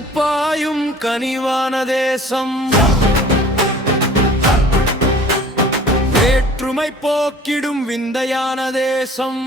நதிப்பாயும் கனிவான தேசம், வேற்றுமை போக்கிடும் விந்தையான தேசம்,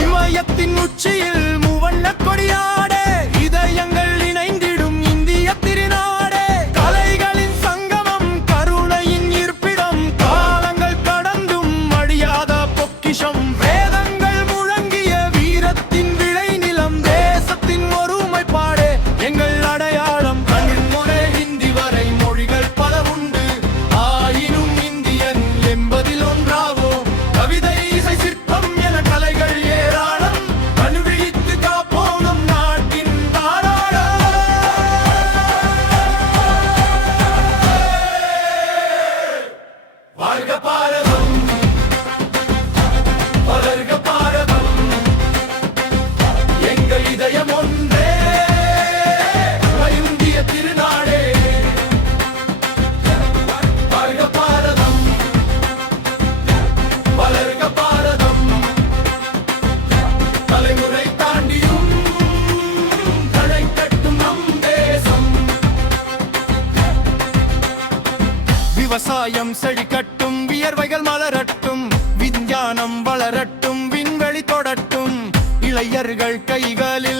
இமயத்தின் உச்சியில் மூவண்ண கொடியாடே இதயங்கள் இணைந்திடும் இந்திய திருநாடே, கலைகளின் சங்கமம் கருணையின் இருப்பிடம், காலங்கள் கடந்தும் அழியாத பொக்கிஷம், வேதங்கள் முழங்கிய வீரத்தின் விளைநிலம், தேசத்தின் ஒருமைப்பாடே எங்கள் அடையாளம். தமிழ் முதல் ஹிந்தி வரை மொழிகள் பல உண்டு, ஆயினும் இந்தியன் என்பதில் ஒன்றாவோம். கவிதை இசை சிற்பம் என கலைகள் ஏராளம், கண்டுபிடித்து காப்போம் நம் நாட்டின் தாராளம். வாழ்க பாரதம், வளர்க பாரதம், எங்கள் இதயம் ஒன்றே இந்திய திருநாடே. வாழ்க பாரதம், வளர்க பாரதம், தலைமுறை தாண்டியும் தடை கட்டும் நம் தேசம். விவசாயம் செழிக்கட்டும், வியர்வைகள் மலரட்டும், விஞ்ஞானம் வளரட்டும், விண்வெளி தொடட்டும், இளைஞர்கள் கைகளில்